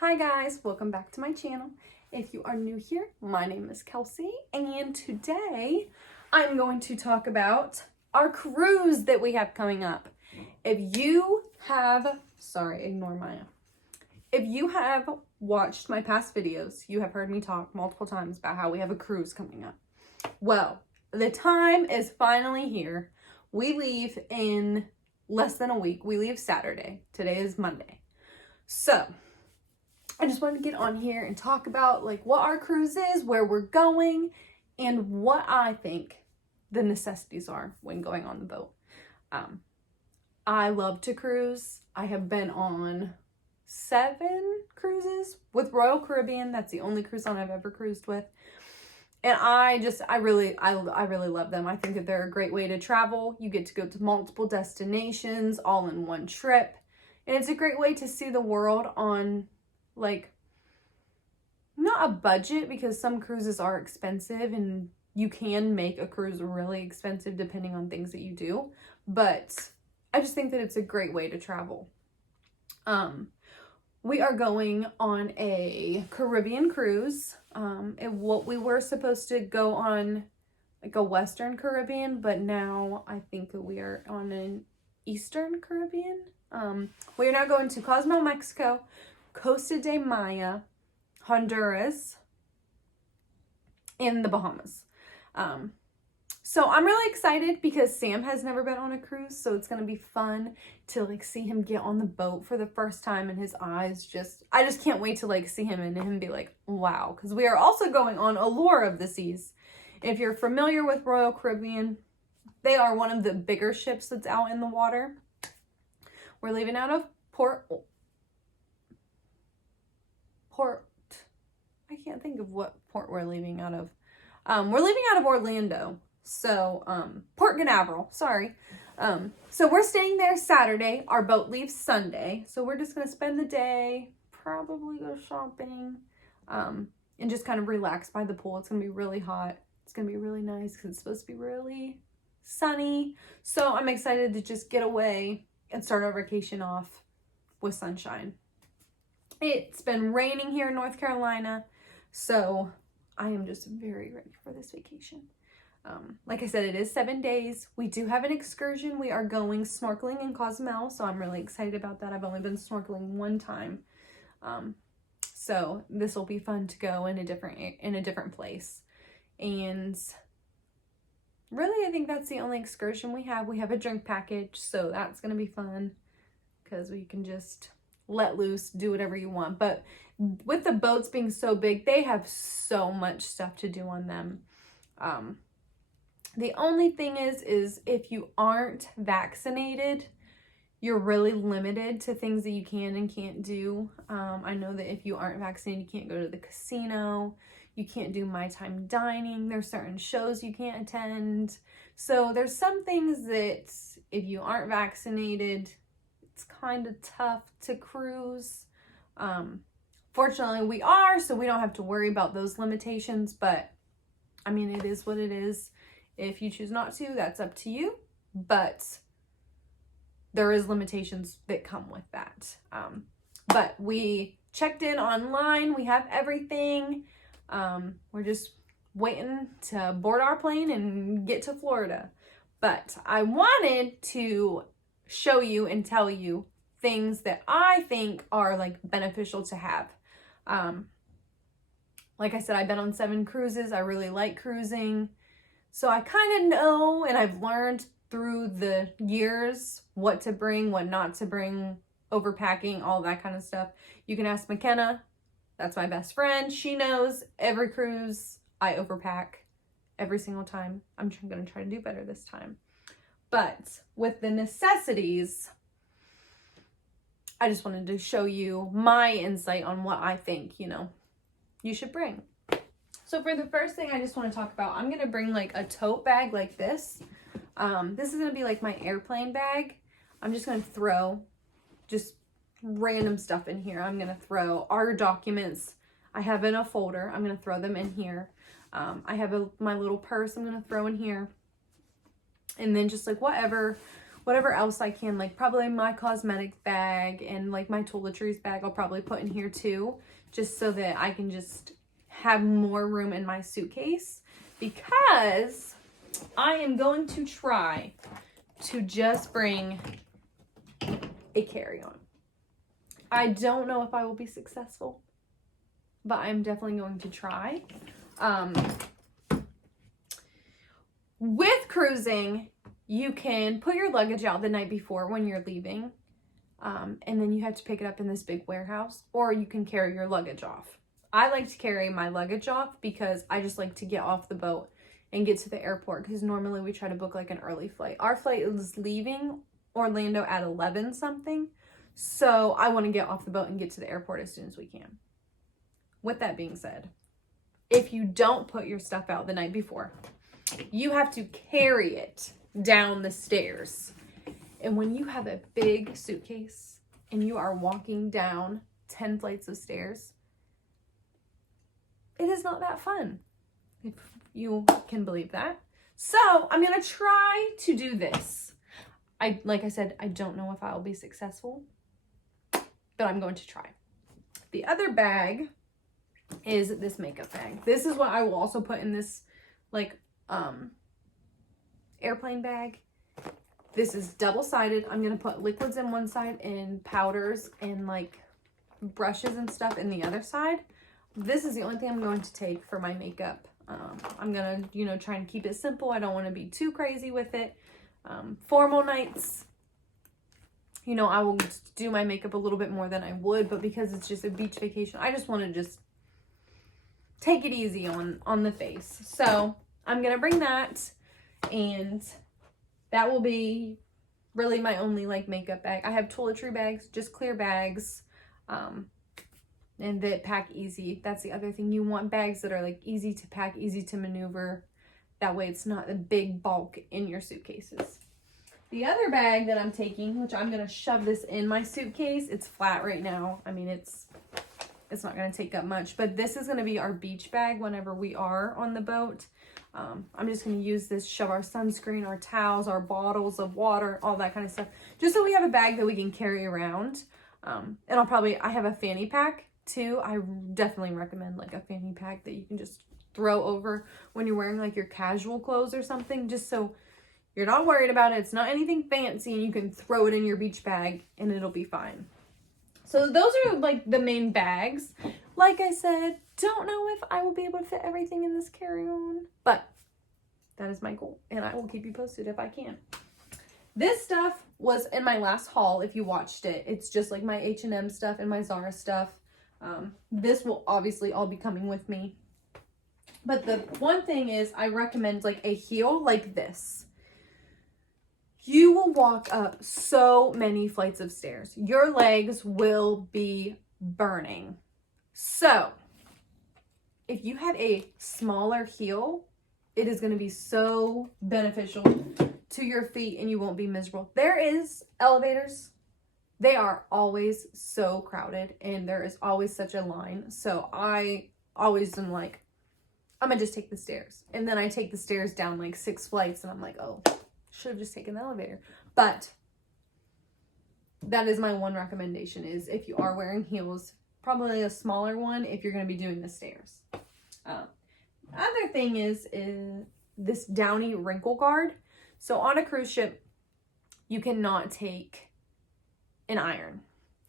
Hi guys, welcome back to my channel. If you are new here, my name is Kelsey, and today I'm going to talk about our cruise that we have coming up. If you have, ignore Maya. If you have watched my past videos, you have heard me talk multiple times about how we have a cruise coming up. Well, the time is finally here. We leave in less than a week. We leave Saturday. Today is Monday. So, I just wanted to get on here and talk about like what our cruise is, where we're going, and what I think the necessities are when going on the boat. I love to cruise. I have been on 7 cruises with Royal Caribbean. That's the only cruise line I've ever cruised with. And I really love them. I think that they're a great way to travel. You get to go to multiple destinations all in one trip. And it's a great way to see the world on like not a budget, because some cruises are expensive and you can make a cruise really expensive depending on things that you do. But I just think that it's a great way to travel. We are going on a Caribbean cruise. What we were supposed to go on like a Western Caribbean, but now I think that we are on an Eastern Caribbean. We are now going to Cozumel, Mexico, Costa de Maya, Honduras, and the Bahamas. So I'm really excited because Sam has never been on a cruise, so it's going to be fun to like see him get on the boat for the first time, and his eyes I just can't wait to like see him and him be like, wow. Because we are also going on Allure of the Seas. If you're familiar with Royal Caribbean, they are one of the bigger ships that's out in the water. We're leaving out of I can't think of what port we're leaving out of. We're leaving out of Orlando. So, Port Canaveral, sorry. So we're staying there Saturday. Our boat leaves Sunday. So we're just going to spend the day, probably go shopping, and just kind of relax by the pool. It's going to be really hot. It's going to be really nice because it's supposed to be really sunny. So I'm excited to just get away and start our vacation off with sunshine. It's been raining here in North Carolina, so I am just very ready for this vacation. Like I said, it is 7 days. We do have an excursion. We are going snorkeling in Cozumel, so I'm really excited about that. I've only been snorkeling one time. So this will be fun to go in a different place. And really, I think that's the only excursion we have. We have a drink package, so that's going to be fun because we can just let loose, do whatever you want. But with the boats being so big, they have so much stuff to do on them. The only thing is if you aren't vaccinated, you're really limited to things that you can and can't do. I know that if you aren't vaccinated, you can't go to the casino. You can't do my time dining. There's certain shows you can't attend. So there's some things that if you aren't vaccinated, it's kind of tough to cruise. Fortunately, we are, so we don't have to worry about those limitations. But I mean, it is what it is. If you choose not to, that's up to you. But there is limitations that come with that. But we checked in online. We have everything. We're just waiting to board our plane and get to Florida. But I wanted to show you and tell you things that I think are like beneficial to have. Like I said, I've been on 7 cruises. I really like cruising. So I kind of know, and I've learned through the years what to bring, what not to bring, overpacking, all that kind of stuff. You can ask McKenna. That's my best friend. She knows every cruise I overpack every single time. I'm going to try to do better this time. But with the necessities, I just wanted to show you my insight on what I think, you should bring. So for the first thing I just want to talk about, I'm going to bring like a tote bag like this. This is going to be like my airplane bag. I'm just going to throw just random stuff in here. I'm going to throw our documents I have in a folder. I'm going to throw them in here. I have my little purse I'm going to throw in here. And then just like whatever whatever else I can, like probably my cosmetics bag and like my toiletries bag I'll probably put in here too, just so that I can just have more room in my suitcase, because I am going to try to just bring a carry-on. I don't know if I will be successful, but I'm definitely going to try. With cruising, you can put your luggage out the night before when you're leaving, and then you have to pick it up in this big warehouse, or you can carry your luggage off. I like to carry my luggage off because I just like to get off the boat and get to the airport, because normally we try to book like an early flight. Our flight is leaving Orlando at 11 something, so I want to get off the boat and get to the airport as soon as we can. With that being said, if you don't put your stuff out the night before, you have to carry it down the stairs. And when you have a big suitcase and you are walking down 10 flights of stairs, it is not that fun, if you can believe that. So I'm going to try to do this. Like I said, I don't know if I'll be successful, but I'm going to try. The other bag is this makeup bag. This is what I will also put in this like airplane bag. This is double-sided. I'm going to put liquids in one side and powders and like brushes and stuff in the other side. This is the only thing I'm going to take for my makeup. I'm going to, try and keep it simple. I don't want to be too crazy with it. Formal nights, I will do my makeup a little bit more than I would, but because it's just a beach vacation, I just want to just take it easy on the face. So I'm going to bring that, and that will be really my only like makeup bag. I have toiletry bags, just clear bags, and that pack easy. That's the other thing. You want bags that are like easy to pack, easy to maneuver. That way it's not a big bulk in your suitcases. The other bag that I'm taking, which I'm going to shove this in my suitcase. It's flat right now. I mean, it's not going to take up much, but this is going to be our beach bag whenever we are on the boat. I'm just going to use this, shove our sunscreen, our towels, our bottles of water, all that kind of stuff, just so we have a bag that we can carry around. And I have a fanny pack too. I definitely recommend like a fanny pack that you can just throw over when you're wearing like your casual clothes or something, just so you're not worried about it. It's not anything fancy, and you can throw it in your beach bag and it'll be fine. So those are like the main bags. Like I said, don't know if I will be able to fit everything in this carry-on, but that is my goal, and I will keep you posted if I can. This stuff was in my last haul, if you watched it. It's just like my H&M stuff and my Zara stuff. This will obviously all be coming with me. But the one thing is, I recommend like a heel like this. You will walk up so many flights of stairs. Your legs will be burning. So if you have a smaller heel, it is going to be so beneficial to your feet and you won't be miserable. There is elevators. They are always so crowded and there is always such a line. So I always am like, I'm going to just take the stairs. And then I take the stairs down like 6 flights and I'm like, oh, should have just taken the elevator. But that is my one recommendation, is if you are wearing heels, probably a smaller one if you're going to be doing the stairs. Other thing is this Downy wrinkle guard. So on a cruise ship, you cannot take an iron.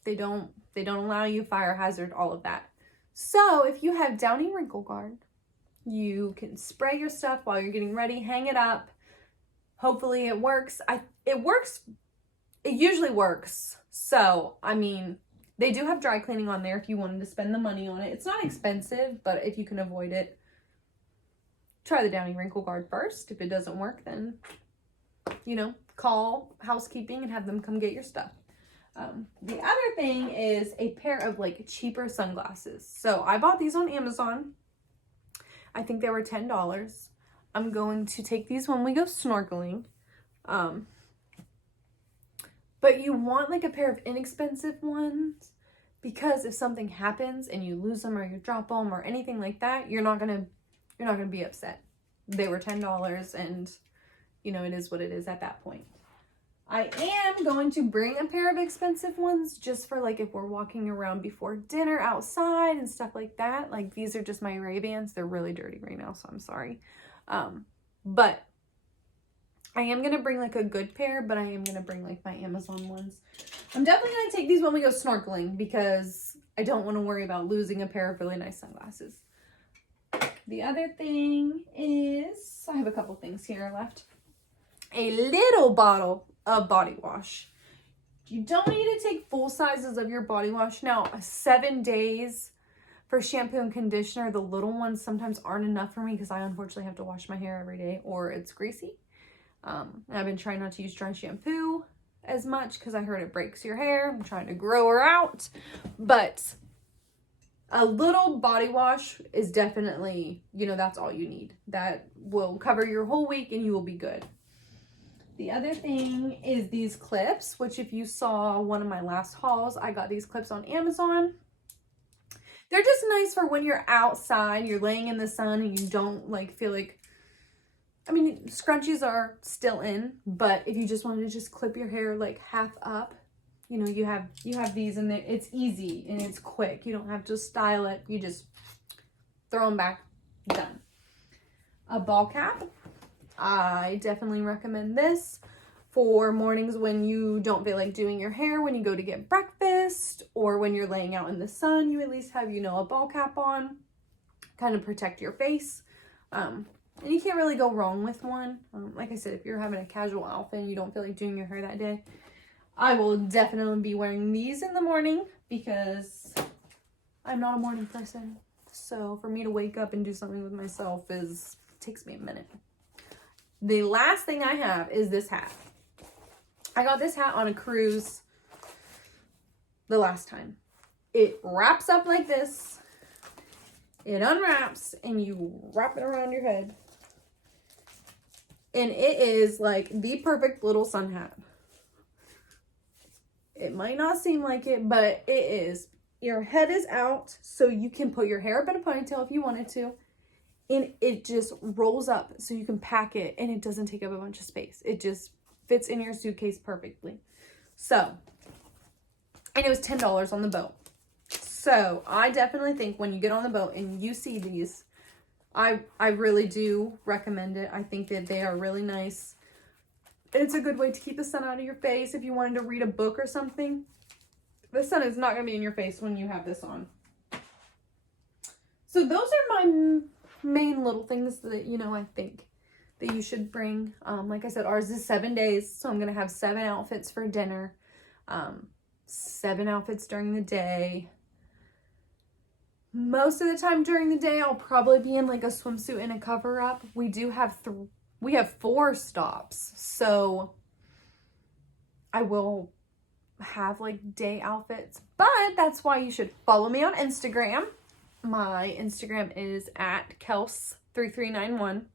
They don't allow you, fire hazard, all of that. So if you have Downy wrinkle guard, you can spray your stuff while you're getting ready, hang it up. Hopefully it works. It usually works. So, I mean, they do have dry cleaning on there if you wanted to spend the money on it. It's not expensive, but if you can avoid it, try the Downy wrinkle guard first. If it doesn't work, then, call housekeeping and have them come get your stuff. The other thing is a pair of like cheaper sunglasses. So I bought these on Amazon. I think they were $10. I'm going to take these when we go snorkeling. But you want like a pair of inexpensive ones, because if something happens and you lose them or you drop them or anything like that, you're not gonna be upset. They were $10 and it is what it is at that point. I am going to bring a pair of expensive ones just for like if we're walking around before dinner outside and stuff like that. Like these are just my Ray-Bans. They're really dirty right now, so I'm sorry. But I am going to bring like a good pair, but I am going to bring like my Amazon ones. I'm definitely going to take these when we go snorkeling because I don't want to worry about losing a pair of really nice sunglasses. The other thing is, I have a couple things here left. A little bottle of body wash. You don't need to take full sizes of your body wash. Now, 7 days for shampoo and conditioner, the little ones sometimes aren't enough for me because I unfortunately have to wash my hair every day or it's greasy. I've been trying not to use dry shampoo as much because I heard it breaks your hair. I'm trying to grow her out. But a little body wash is definitely, that's all you need. That will cover your whole week and you will be good. The other thing is these clips, which if you saw one of my last hauls, I got these clips on Amazon. They're just nice for when you're outside, you're laying in the sun and you don't feel like, scrunchies are still in, but if you just wanted to just clip your hair like half up, you have these and it's easy and it's quick. You don't have to style it. You just throw them back, done. A ball cap. I definitely recommend this for mornings when you don't feel like doing your hair, when you go to get breakfast, or when you're laying out in the sun, you at least have, a ball cap on, kind of protect your face. And you can't really go wrong with one. Like I said, if you're having a casual outfit and you don't feel like doing your hair that day, I will definitely be wearing these in the morning because I'm not a morning person. So for me to wake up and do something with myself takes me a minute. The last thing I have is this hat. I got this hat on a cruise the last time. It wraps up like this. It unwraps and you wrap it around your head. And it is like the perfect little sun hat. It might not seem like it, but it is. Your head is out, so you can put your hair up in a ponytail if you wanted to. And it just rolls up so you can pack it and it doesn't take up a bunch of space. It just fits in your suitcase perfectly. So, and it was $10 on the boat. So I definitely think when you get on the boat and you see these, I really do recommend it. I think that they are really nice. It's a good way to keep the sun out of your face if you wanted to read a book or something. The sun is not going to be in your face when you have this on. So those are my main little things that, I think that you should bring. Like I said, ours is 7 days. So I'm going to have 7 outfits for dinner. 7 outfits during the day. Most of the time during the day, I'll probably be in like a swimsuit and a cover up. We do have we have 4 stops. So I will have like day outfits, but that's why you should follow me on Instagram. My Instagram is @kels3391.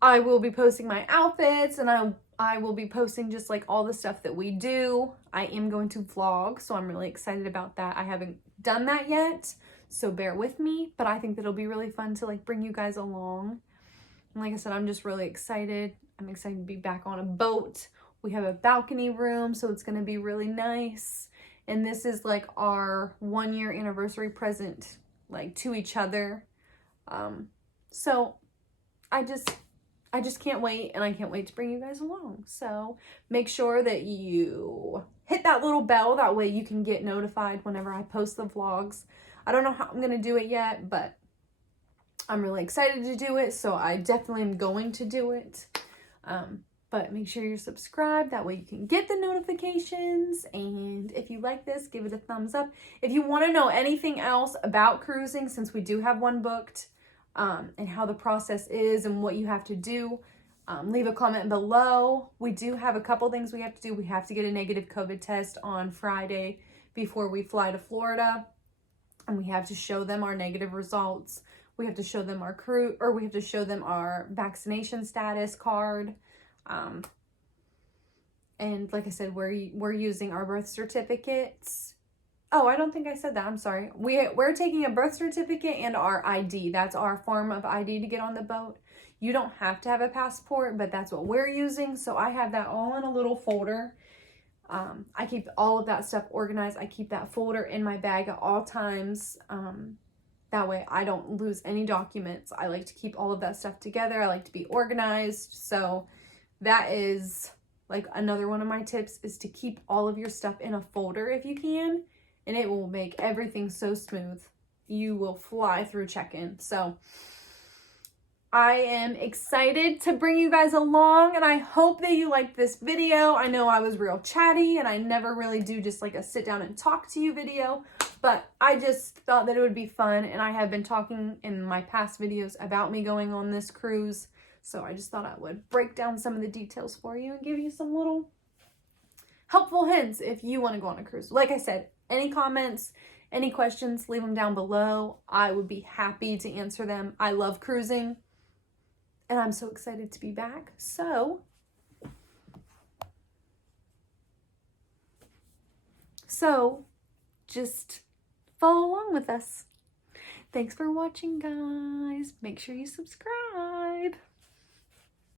I will be posting my outfits and I will be posting just like all the stuff that we do. I am going to vlog, so I'm really excited about that. I haven't done that yet, so bear with me, but I think that it'll be really fun to like bring you guys along. And like I said, I'm just really excited. I'm excited to be back on a boat. We have a balcony room, so it's going to be really nice. And this is like our 1-year anniversary present, like to each other. So I just can't wait, and I can't wait to bring you guys along. So make sure that you hit that little bell. That way you can get notified whenever I post the vlogs. I don't know how I'm going to do it yet, but I'm really excited to do it. So I definitely am going to do it. But make sure you're subscribed. That way you can get the notifications. And if you like this, give it a thumbs up. If you want to know anything else about cruising, since we do have one booked, and how the process is and what you have to do, leave a comment below. We do have a couple things we have to do. We have to get a negative COVID test on Friday before we fly to Florida. And we have to show them our negative results. We have to show them our we have to show them our vaccination status card. And like I said, we're using our birth certificates. Oh, I don't think I said that. I'm sorry. We're taking a birth certificate and our ID. That's our form of ID to get on the boat. You don't have to have a passport, but that's what we're using. So I have that all in a little folder. I keep all of that stuff organized. I keep that folder in my bag at all times. That way I don't lose any documents. I like to keep all of that stuff together. I like to be organized. So that is like another one of my tips, is to keep all of your stuff in a folder if you can, and it will make everything so smooth. You will fly through check-in. So I am excited to bring you guys along, and I hope that you liked this video. I know I was real chatty, and I never really do just like a sit down and talk to you video, but I just thought that it would be fun, and I have been talking in my past videos about me going on this cruise, so I just thought I would break down some of the details for you and give you some little helpful hints if you want to go on a cruise. Like I said, any comments, any questions, leave them down below. I would be happy to answer them. I love cruising, and I'm so excited to be back. So just follow along with us. Thanks for watching, guys. Make sure you subscribe.